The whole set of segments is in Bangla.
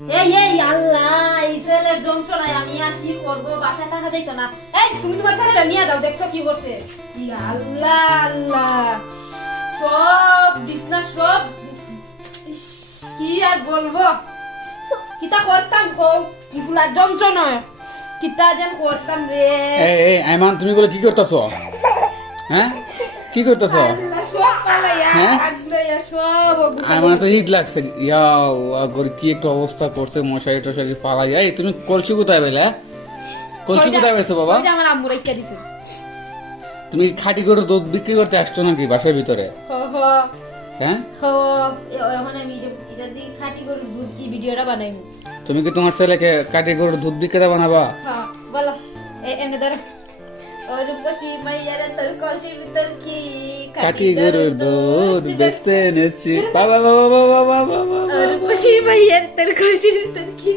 এই এই আল্লাহ, এই ছেলের যন্ত্রণায় আমি আর কি করবো, বাসায় থাকা যাইতো না। এই তুমি তোমার ছেলেটা নিয়ে যাও, দেখছো কি করছে। ই আল্লাহ আল্লাহ, সব বিছনা সব। ইস, কি আর বলবো, কিতা করতাম হোক, কি ফুলার যন্ত্রণা, কিতা যেন করতাম রে। এই এই আইমান, তুমি গুলো কি করতেছো? হ্যাঁ, কি করতেছো? আল্লাহ, সব পালাইয়া, হ্যাঁ? আগলাইয়া সব অগুছালো। আমার তো হিট লাগছে। ইয়া করে কি একটা অবস্থা করছে, মশারি টশারি পালা যায়। তুমি কলসি কোথায় পেলে? কলসি কোথায় পেয়েছো বাবা? ওইটা আমার আম্মু রেখে দিছে। তুমি খাঁটি করে দুধ বিক্রি করতে আসছো নাকি বাসার ভিতরে? হ হ হ্যাঁ, হ, এখন আমি এটা দিয়ে খাঁটি গরুর দুধ দিয়ে ভিডিওটা বানাইবো। তুমি কি তোমার ছেলেকে কাটি করে দুধ বিক্রেতা বানাবা? হ্যাঁ বলো, এমনি ধরো। ওর বসি মাইয়ারে তোর কলসির ভিতর কি কাটি গরুর দুধ বেচতে এনেছি। বাবা বাবা বাবা বাবা বাবা। ওর বসি মাইয়ারে তোর কলসির ভিতর কি।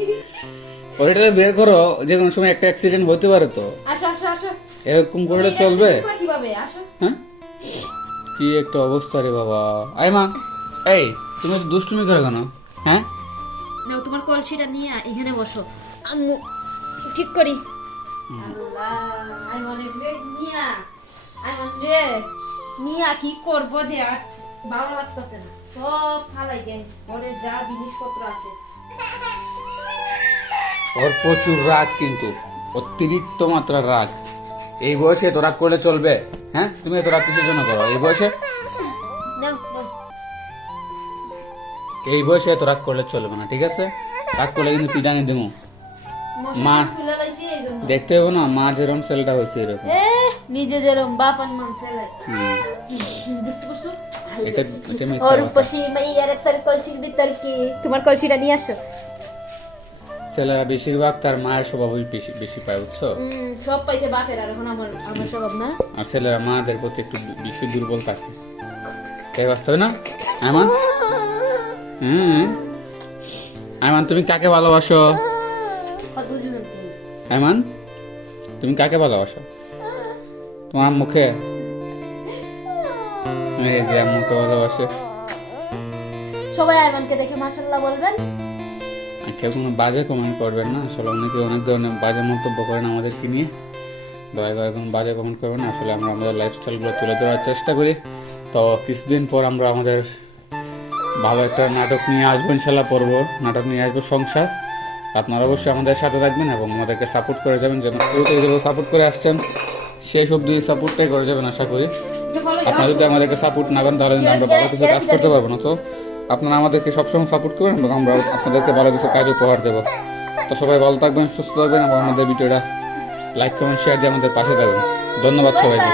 ওইটা বের করো, যে কোনো সময় একটা অ্যাক্সিডেন্ট হতে পারে তো। আসো আসো আসো, এরকম করলে চলবে? কিভাবে আসো। হ্যাঁ, কি একটা অবস্থা রে বাবা। আই মা, এই তুমি তো দুষ্টুমি করে কেন? হ্যাঁ, নাও তোমার কলসিটা নিয়ে এখানে বসো, আম্মু ঠিক করি। আল্লাহ, আই মনে রে নিয়া, আই মনে রে নিয়া কি করব যে আর ভালো লাগতেছে না, সব ফালাই দেন, ঘরে যা জিনিসপত্র আছে। ওর প্রচুর রাগ, কিন্তু অতিরিক্ত মাত্রার রাগ। এই বয়সে এত রাগ করলে চলবে? হ্যাঁ, তুমি এত রাগ কিসের জন্য করো এই বয়সে? নাও নাও, এই বয়সে এত রাগ করলে চলবে না, ঠিক আছে? রাগ করলে কিন্তু পিটানি দেবো। মা, মশলা খুলে লাইছি এই জন্য। দেখতে হবে না, মা যেরকম ছেলেটা হয়েছে এরকম। নিজে যেরকম বাপান মান ছেলে, হুম, বুঝতে পারছো? এটা এটা মিথ্যা ওর কথা। বসি মাইয়ারে তোর কলসির ভিতর কি। তোমার কলসিটা নিয়ে আসো। ছেলেরা বেশিরভাগ তার মায়ের স্বভাবই বেশি বেশি পায়, বুঝছো? সব পাইছে বাপের, আর এখন আমার আমার স্বভাব না। আর ছেলেরা মাদের প্রতি একটু বেশি দুর্বল থাকে, তাই বাস্তবে না? আয়মান, আয়মান তুমি কাকে ভালোবাসো? কত বুঝলেন তুমি? আয়মান, তুমি কাকে ভালোবাসো? তোমার মুখে এই যে আম্মুকে ভালোবাসে। সবাই আইমানকে দেখে মাশাআল্লাহ বলবেন। আর কেউ কোনো বাজে কমেন্ট করবেন না, আসলে অনেকে অনেক ধরনের বাজে মন্তব্য করেন আমাদেরকে নিয়ে। দয়া করে কোনো বাজে কমেন্ট করবেন না, আসলে আমরা আমাদের লাইফস্টাইলগুলো তুলে ধরার চেষ্টা করি। তো কিছুদিন পর আমরা আমাদের ভালো একটা নাটক নিয়ে আসবো, ইনশাল্লাহ পড়ব, নাটক নিয়ে আসবো সংসার। আপনারা অবশ্যই আমাদের সাথে থাকবেন এবং আমাদেরকে সাপোর্ট করে যাবেন, যেন যেভাবে সাপোর্ট করে আসছেন শেষ অব্দি সাপোর্টটাই করে যাবেন আশা করি। আপনারা যদি আমাদেরকে সাপোর্ট না করেন তাহলে কিন্তু আমরা ভালো কিছু কাজ করতে পারবো না। তো আপনারা আমাদেরকে সবসময় সাপোর্ট করবেন এবং আমরা আপনাদেরকে ভালো কিছু কাজ উপহার দেবো। তো সবাই ভালো থাকবেন, সুস্থ থাকবেন এবং আমাদের ভিডিওটা লাইক কমেন্ট শেয়ার দিয়ে আমাদের পাশে থাকবেন। ধন্যবাদ সবাইকে।